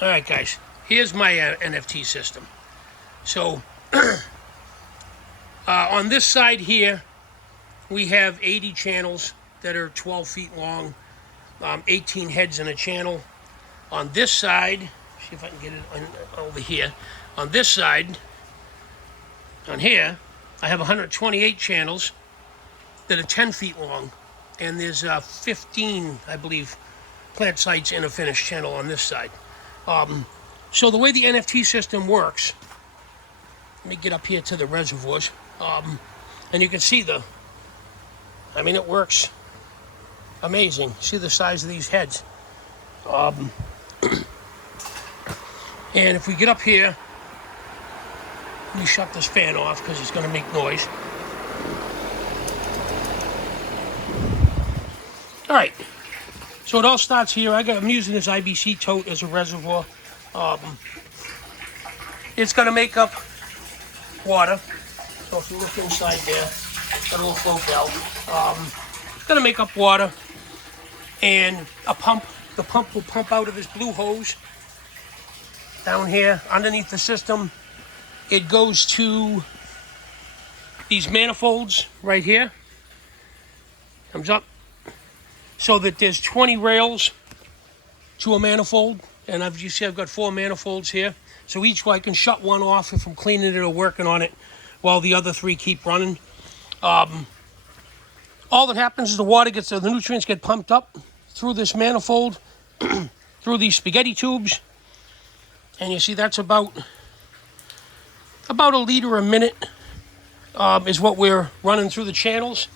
All right, guys, here's my NFT system. So on this side here, we have 80 channels that are 12 feet long, 18 heads in a channel. On this side, see if I can get it over here. On this side, on here, I have 128 channels that are 10 feet long, and there's 15, I believe, plant sites in a finished channel on this side. So the way the NFT system works, let me get up here to the reservoirs, and you can see it works amazing. See the size of these heads. And if we get up here, let me shut this fan off because it's going to make noise. All right, so it all starts here. I'm using this IBC tote as a reservoir. It's going to make up water. So if you look inside there, got a little flow valve. It's going to make up water and a pump. The pump will pump out of this blue hose down here underneath the system. It goes to these manifolds right here. Comes up. So that there's 20 rails to a manifold. And you see I've got 4 manifolds here. So each one I can shut one off if I'm cleaning it or working on it while the other 3 keep running. All that happens is the nutrients get pumped up through this manifold, through these spaghetti tubes. And you see that's about a liter a minute is what we're running through the channels.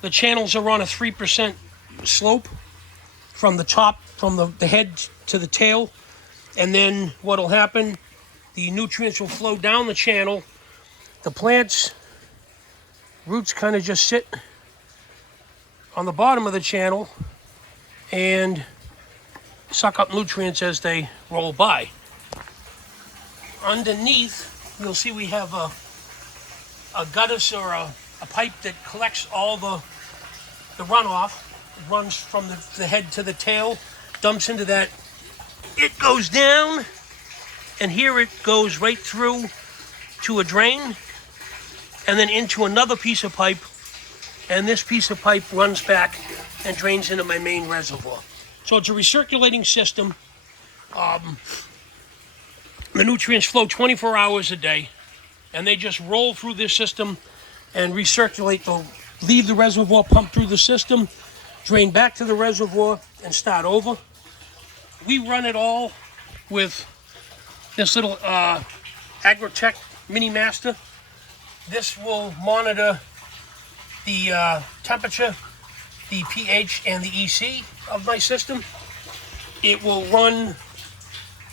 The channels are on a 3% slope from the top, from the head to the tail. And then what'll happen, the nutrients will flow down the channel. The plant's roots kind of just sit on the bottom of the channel and suck up nutrients as they roll by. Underneath, you'll see we have a gutters or a pipe that collects all the runoff. It runs from the head to the tail, dumps into that. It goes down, and here it goes right through to a drain, and then into another piece of pipe, and this piece of pipe runs back and drains into my main reservoir. So it's a recirculating system. The nutrients flow 24 hours a day, and they just roll through this system and recirculate. They'll leave the reservoir, pump through the system, drain back to the reservoir, and start over. We run it all with this little Agrotech Mini Master. This will monitor the temperature, the pH, and the EC of my system. It will run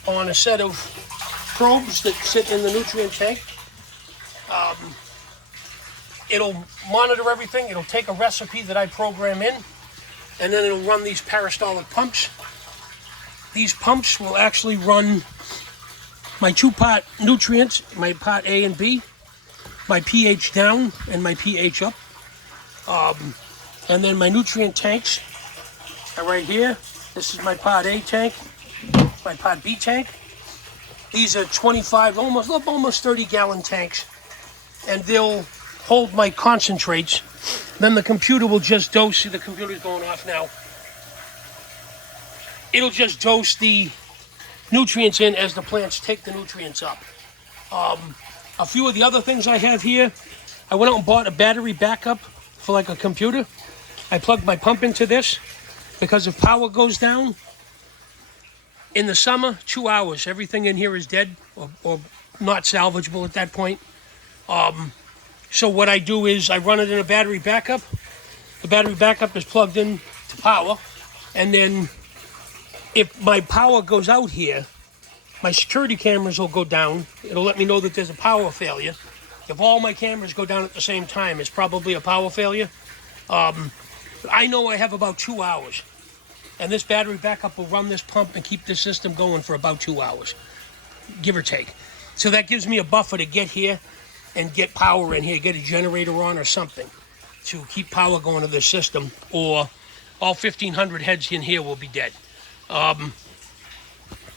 on a set of probes that sit in the nutrient tank. It'll monitor everything. It'll take a recipe that I program in, and then it'll run these peristaltic pumps. These pumps will actually run my 2-part nutrients, my part A and B, my pH down and my pH up. And then my nutrient tanks are right here. This is my part A tank, my part B tank. These are 25, almost 30 gallon tanks, and they'll hold my concentrates. Then the computer will just dose. See, the computer's going off now. It'll just dose the nutrients in as the plants take the nutrients up. A few of the other things I have here, I went out and bought a battery backup for like a computer. I plugged my pump into this because if power goes down, in the summer, 2 hours, everything in here is dead or not salvageable at that point. So what I do is I run it in a battery backup. The battery backup is plugged in to power, and then if my power goes out here, my security cameras will go down. It'll let me know that there's a power failure. If all my cameras go down at the same time, it's probably a power failure. I know I have about 2 hours. And this battery backup will run this pump and keep this system going for about 2 hours, give or take. So that gives me a buffer to get here and get power in here, get a generator on or something to keep power going to this system, or all 1,500 heads in here will be dead.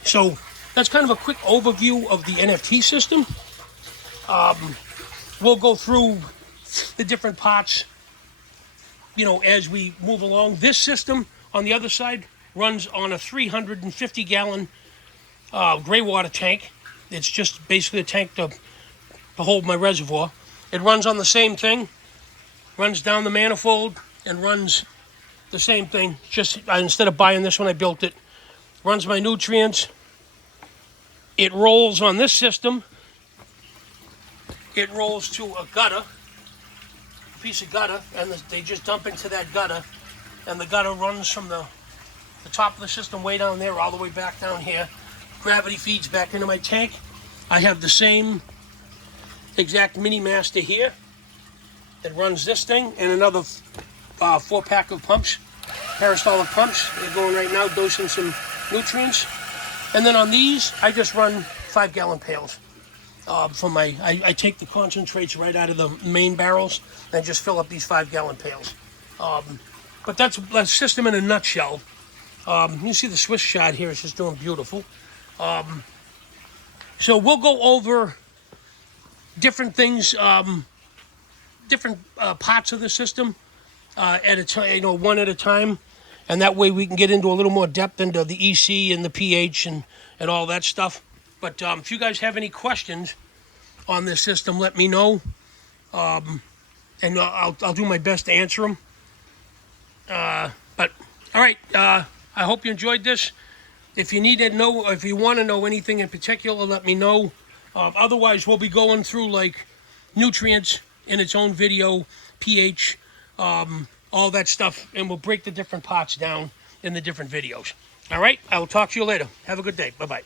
So that's kind of a quick overview of the NFT system. We'll go through the different parts, you know, as we move along. This system on the other side runs on a 350-gallon gray water tank. It's just basically a tank to hold my reservoir. It runs on the same thing, runs down the manifold, and runs the same thing. Just instead of buying this one, I built it. Runs my nutrients. It rolls on this system. It rolls to a gutter, a piece of gutter, and they just dump into that gutter, and the gutter runs from the top of the system way down there all the way back down here. Gravity feeds back into my tank. I have the same exact mini master here that runs this thing, and another 4-pack of pumps, peristaltic pumps. They're going right now, dosing some nutrients. And then on these, I just run 5-gallon pails. I take the concentrates right out of the main barrels and just fill up these 5-gallon pails. But that's the system in a nutshell. You see the Swiss shot here, it's just doing beautiful. So we'll go over different things, different parts of the system at a time, you know, one at a time, and that way we can get into a little more depth into the EC and the pH and all that stuff. But if you guys have any questions on this system, let me know, and I'll do my best to answer them. But all right, I hope you enjoyed this. If you need to know, if you want to know anything in particular, let me know. Otherwise, we'll be going through like nutrients in its own video, pH, all that stuff, and we'll break the different parts down in the different videos. All right, I will talk to you later. Have a good day. Bye-bye.